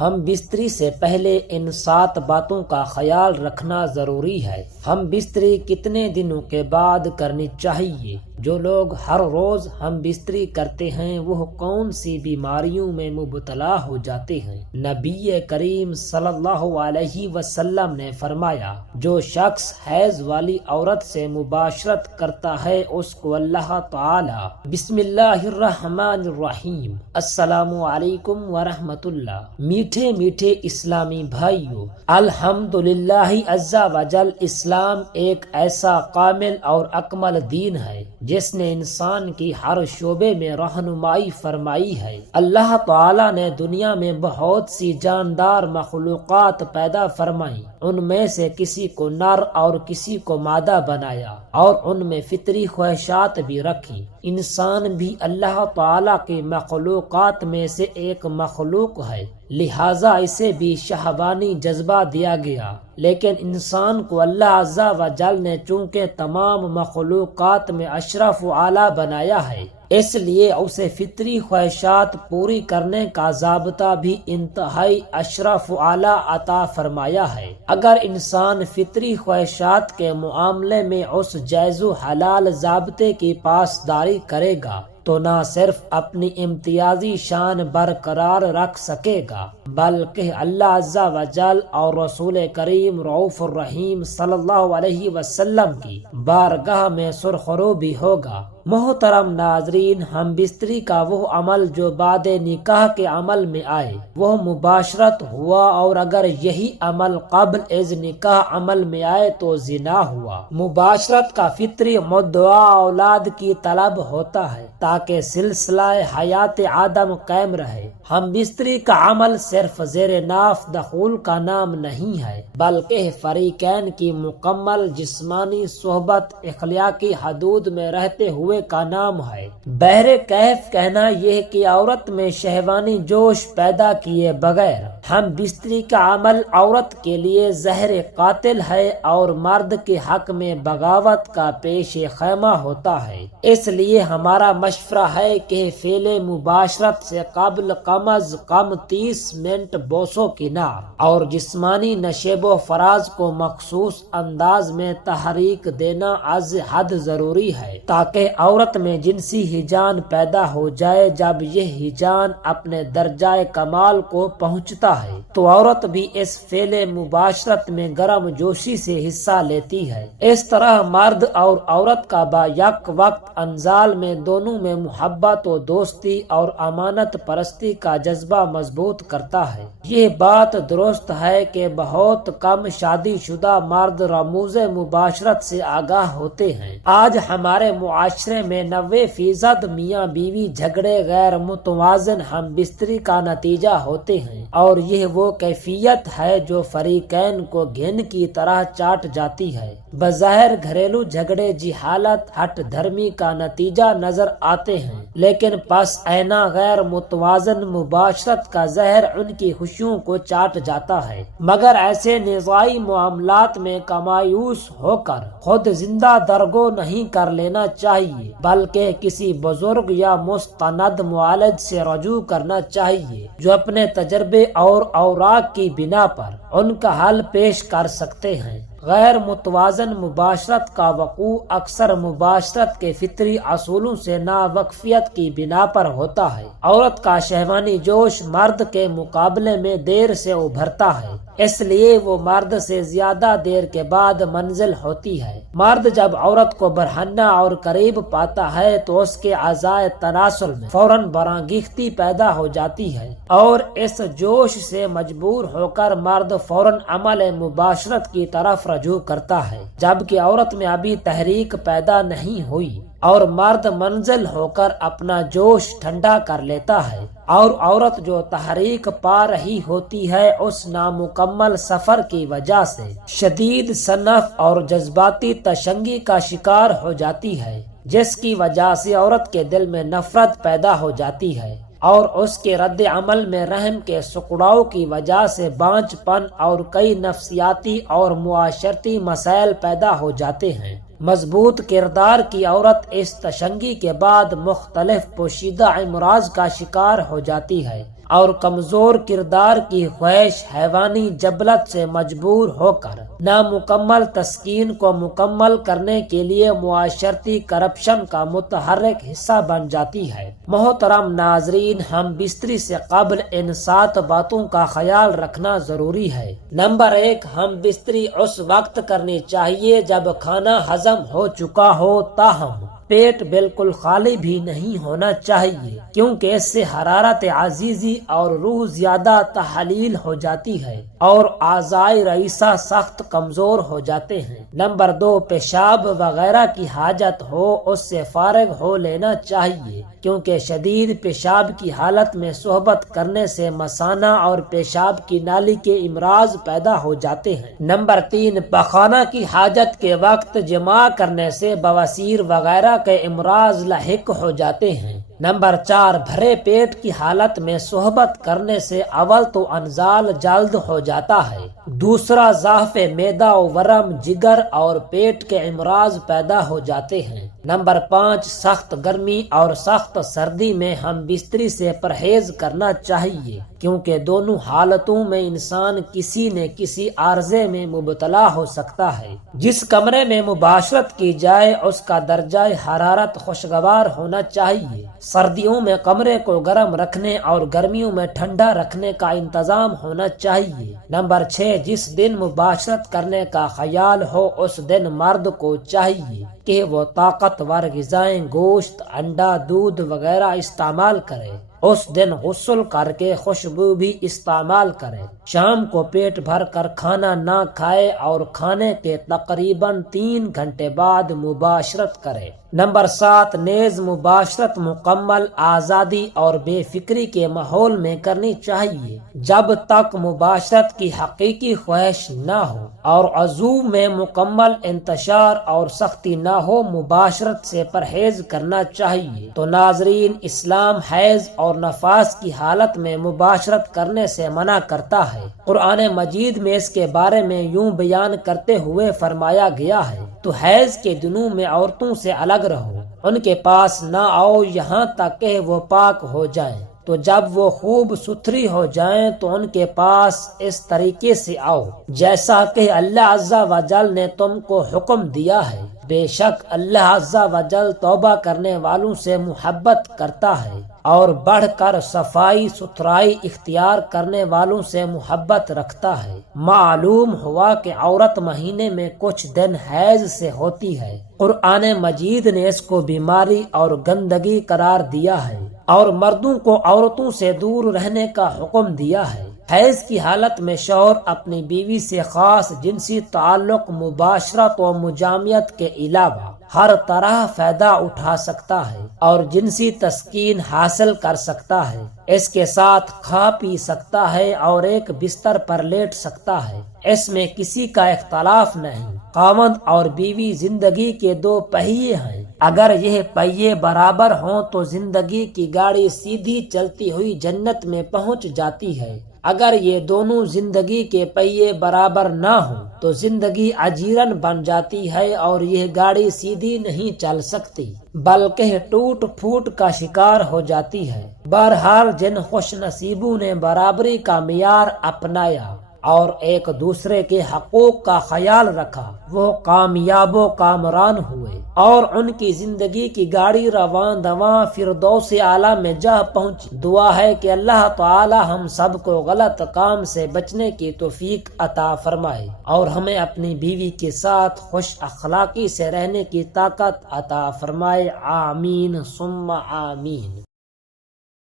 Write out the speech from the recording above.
ہم بستری سے پہلے ان 7 باتوں کا خیال رکھنا ضروری ہے۔ ہم بستری کتنے دنوں کے بعد کرنی چاہیے؟ جو لوگ ہر روز ہم بستری کرتے ہیں وہ کون سی بیماریوں میں مبتلا ہو جاتے ہیں؟ نبی کریم صلی اللہ علیہ وسلم نے فرمایا، جو شخص حیض والی عورت سے مباشرت کرتا ہے اس کو اللہ تعالی بسم اللہ الرحمن الرحیم السلام علیکم ورحمۃ اللہ۔ میٹھے میٹھے اسلامی بھائیوں، الحمدللہ عز وجل اسلام ایک ایسا کامل اور اکمل دین ہے جس نے انسان کی ہر شعبے میں رہنمائی فرمائی ہے۔ اللہ تعالی نے دنیا میں بہت سی جاندار مخلوقات پیدا فرمائیں، ان میں سے کسی کو نر اور کسی کو مادہ بنایا اور ان میں فطری خواہشات بھی رکھی۔ انسان بھی اللہ تعالی کی مخلوقات میں سے ایک مخلوق ہے، لہذا اسے بھی شہوانی جذبہ دیا گیا، لیکن انسان کو اللہ عز و جل نے چونکہ تمام مخلوقات میں اشرف و اعلیٰ بنایا ہے، اس لیے اسے فطری خواہشات پوری کرنے کا ضابطہ بھی انتہائی اشرف و اعلیٰ عطا فرمایا ہے۔ اگر انسان فطری خواہشات کے معاملے میں اس جائز و حلال ضابطے کی پاسداری کرے گا تو نہ صرف اپنی امتیازی شان برقرار رکھ سکے گا بلکہ اللہ عز و جل اور رسول کریم رؤوف الرحیم صلی اللہ علیہ وسلم کی بارگاہ میں سرخرو بھی ہوگا۔ محترم ناظرین، ہم بستری کا وہ عمل جو بعد نکاح کے عمل میں آئے وہ مباشرت ہوا، اور اگر یہی عمل قبل از نکاح عمل میں آئے تو زنا ہوا۔ مباشرت کا فطری مدعا اولاد کی طلب ہوتا ہے تاکہ سلسلہ حیات آدم قائم رہے۔ ہم بستری کا عمل صرف زیر ناف دخول کا نام نہیں ہے بلکہ فریقین کی مکمل جسمانی صحبت اخلاقی حدود میں رہتے ہوئے کا نام ہے۔ بہرکیف کہنا یہ کہ عورت میں شہوانی جوش پیدا کیے بغیر ہم بستری کا عمل عورت کے لیے زہر قاتل ہے اور مرد کے حق میں بغاوت کا پیش خیمہ ہوتا ہے۔ اس لیے ہمارا مشورہ ہے کہ فعل مباشرت سے قبل کم از کم 30 منٹ بوسوں کی نار اور جسمانی نشیب و فراز کو مخصوص انداز میں تحریک دینا از حد ضروری ہے تاکہ عورت میں جنسی ہیجان پیدا ہو جائے۔ جب یہ ہیجان اپنے درجہ کمال کو پہنچتا ہے تو عورت بھی اس فعل مباشرت میں گرم جوشی سے حصہ لیتی ہے۔ اس طرح مرد اور عورت کا با یک وقت انزال میں دونوں میں محبت و دوستی اور امانت پرستی کا جذبہ مضبوط کرتا ہے۔ یہ بات درست ہے کہ بہت کم شادی شدہ مرد رموز مباشرت سے آگاہ ہوتے ہیں۔ آج ہمارے معاشرے میں 90% میاں بیوی جھگڑے غیر متوازن ہم بستری کا نتیجہ ہوتے ہیں، اور یہ وہ کیفیت ہے جو فریقین کو گھن کی طرح چاٹ جاتی ہے۔ بظاہر گھریلو جھگڑے جہالت ہٹ دھرمی کا نتیجہ نظر آتے ہیں، لیکن پس اینا غیر متوازن مباشرت کا زہر ان کی خوشیوں کو چاٹ جاتا ہے۔ مگر ایسے نزاعی معاملات میں مایوس ہو کر خود زندہ درگو نہیں کر لینا چاہیے بلکہ کسی بزرگ یا مستند معالج سے رجوع کرنا چاہیے جو اپنے تجربے اور اوراق کی بنا پر ان کا حل پیش کر سکتے ہیں۔ غیر متوازن مباشرت کا وقوع اکثر مباشرت کے فطری اصولوں سے ناواقفیت کی بنا پر ہوتا ہے۔ عورت کا شہوانی جوش مرد کے مقابلے میں دیر سے ابھرتا ہے، اس لیے وہ مرد سے زیادہ دیر کے بعد منزل ہوتی ہے۔ مرد جب عورت کو برہنہ اور قریب پاتا ہے تو اس کے اعضائے تناسل میں فوراً برانگیختی پیدا ہو جاتی ہے، اور اس جوش سے مجبور ہو کر مرد فوراً عمل مباشرت کی طرف رجوع کرتا ہے، جبکہ عورت میں ابھی تحریک پیدا نہیں ہوئی، اور مرد منزل ہو کر اپنا جوش ٹھنڈا کر لیتا ہے، اور عورت جو تحریک پا رہی ہوتی ہے اس نامکمل سفر کی وجہ سے شدید صنف اور جذباتی تشنگی کا شکار ہو جاتی ہے، جس کی وجہ سے عورت کے دل میں نفرت پیدا ہو جاتی ہے، اور اس کے رد عمل میں رحم کے سکڑاؤ کی وجہ سے بانجھ پن اور کئی نفسیاتی اور معاشرتی مسائل پیدا ہو جاتے ہیں۔ مضبوط کردار کی عورت اس تشنگی کے بعد مختلف پوشیدہ امراض کا شکار ہو جاتی ہے، اور کمزور کردار کی خواہش حیوانی جبلت سے مجبور ہو کر نامکمل تسکین کو مکمل کرنے کے لیے معاشرتی کرپشن کا متحرک حصہ بن جاتی ہے۔ محترم ناظرین، ہم بستری سے قبل ان 7 باتوں کا خیال رکھنا ضروری ہے۔ نمبر 1، ہم بستری اس وقت کرنی چاہیے جب کھانا ہضم ہو چکا ہو، تاہم پیٹ بالکل خالی بھی نہیں ہونا چاہیے، کیونکہ اس سے حرارت عزیزی اور روح زیادہ تحلیل ہو جاتی ہے اور اعضائے رئیسہ سخت کمزور ہو جاتے ہیں۔ نمبر 2، پیشاب وغیرہ کی حاجت ہو اس سے فارغ ہو لینا چاہیے، کیونکہ شدید پیشاب کی حالت میں صحبت کرنے سے مثانہ اور پیشاب کی نالی کے امراض پیدا ہو جاتے ہیں۔ نمبر 3، پخانہ کی حاجت کے وقت جماع کرنے سے بواسیر وغیرہ کے امراض لاحق ہو جاتے ہیں۔ نمبر 4، بھرے پیٹ کی حالت میں صحبت کرنے سے اول تو انزال جلد ہو جاتا ہے، دوسرا ضعف معدہ و ورم جگر اور پیٹ کے امراض پیدا ہو جاتے ہیں۔ نمبر 5، سخت گرمی اور سخت سردی میں ہم بستری سے پرہیز کرنا چاہیے، کیونکہ دونوں حالتوں میں انسان کسی نہ کسی عارضے میں مبتلا ہو سکتا ہے۔ جس کمرے میں مباشرت کی جائے اس کا درجہ حرارت خوشگوار ہونا چاہیے۔ سردیوں میں کمرے کو گرم رکھنے اور گرمیوں میں ٹھنڈا رکھنے کا انتظام ہونا چاہیے۔ نمبر 6، جس دن مباشرت کرنے کا خیال ہو اس دن مرد کو چاہیے کہ وہ طاقتور غذائیں، گوشت، انڈا، دودھ وغیرہ استعمال کرے۔ اس دن غسل کر کے خوشبو بھی استعمال کرے۔ شام کو پیٹ بھر کر کھانا نہ کھائے اور کھانے کے تقریباً 3 گھنٹے بعد مباشرت کرے۔ نمبر 7، نیز مباشرت مکمل آزادی اور بے فکری کے ماحول میں کرنی چاہیے، جب تک مباشرت کی حقیقی خواہش نہ ہو اور عضو میں مکمل انتشار اور سختی نہ ہو۔ مباشرت سے پرہیز کرنا چاہیے۔ تو ناظرین، اسلام حیض اور نفاس کی حالت میں مباشرت کرنے سے منع کرتا ہے۔ قرآن مجید میں اس کے بارے میں یوں بیان کرتے ہوئے فرمایا گیا ہے، تو حیض کے دنوں میں عورتوں سے الگ رہو، ان کے پاس نہ آؤ یہاں تک کہ وہ پاک ہو جائیں، تو جب وہ خوب ستھری ہو جائیں تو ان کے پاس اس طریقے سے آؤ جیسا کہ اللہ عز و جل نے تم کو حکم دیا ہے۔ بے شک اللہ عز و جل توبہ کرنے والوں سے محبت کرتا ہے اور بڑھ کر صفائی ستھرائی اختیار کرنے والوں سے محبت رکھتا ہے۔ معلوم ہوا کہ عورت مہینے میں کچھ دن حیض سے ہوتی ہے۔ قرآن مجید نے اس کو بیماری اور گندگی قرار دیا ہے اور مردوں کو عورتوں سے دور رہنے کا حکم دیا ہے۔ حیض کی حالت میں شوہر اپنی بیوی سے خاص جنسی تعلق، مباشرت و مجامعت کے علاوہ ہر طرح فائدہ اٹھا سکتا ہے اور جنسی تسکین حاصل کر سکتا ہے۔ اس کے ساتھ کھا پی سکتا ہے اور ایک بستر پر لیٹ سکتا ہے۔ اس میں کسی کا اختلاف نہیں۔ خاوند اور بیوی زندگی کے 2 پہیے ہیں۔ اگر یہ پہیے برابر ہوں تو زندگی کی گاڑی سیدھی چلتی ہوئی جنت میں پہنچ جاتی ہے۔ اگر یہ دونوں زندگی کے پہیے برابر نہ ہوں تو زندگی اجیرن بن جاتی ہے اور یہ گاڑی سیدھی نہیں چل سکتی بلکہ ٹوٹ پھوٹ کا شکار ہو جاتی ہے۔ بہرحال جن خوش نصیبوں نے برابری کا معیار اپنایا اور ایک دوسرے کے حقوق کا خیال رکھا، وہ کامیاب و کامران ہوئے اور ان کی زندگی کی گاڑی رواں دواں فردوس اعلیٰ میں جا پہنچی۔ دعا ہے کہ اللہ تعالی ہم سب کو غلط کام سے بچنے کی توفیق عطا فرمائے اور ہمیں اپنی بیوی کے ساتھ خوش اخلاقی سے رہنے کی طاقت عطا فرمائے۔ آمین ثم آمین۔